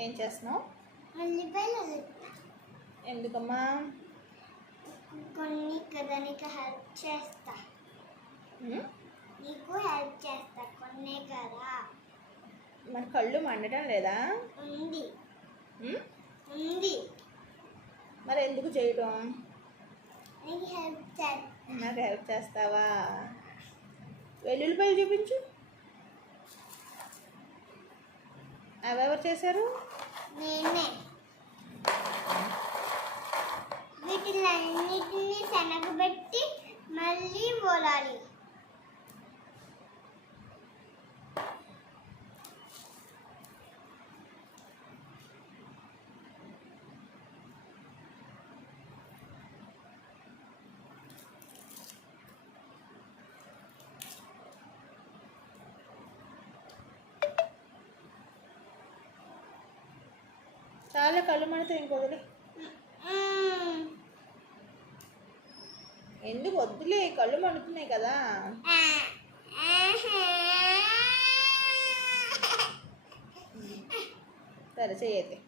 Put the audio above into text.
ఏం చేస్తున్నావు? ఉల్లిపాయలు ఎందుకమ్మా? కొన్ని కదా నీకు హెల్ప్ చేస్తా. నీకు హెల్ప్ చేస్తా కొన్నే కదా. మరి కళ్ళు మండటం లేదా? ఉంది ఉంది. మరి ఎందుకు చేయటం? నీకు హెల్ప్ చేస్తా. నాకు హెల్ప్ చేస్తావా? వెల్లుల్లిపాయలు చూపించు. అవెవరు చేశారు? నేనే. వీటిలన్నిటిని శనగబెట్టి మళ్ళీ పోలాలి. చాలా కళ్ళు మండితే ఇంకొదిలే. ఎందుకు వద్దులే, కళ్ళు మండుతున్నాయి కదా. సరే చెయ్యి.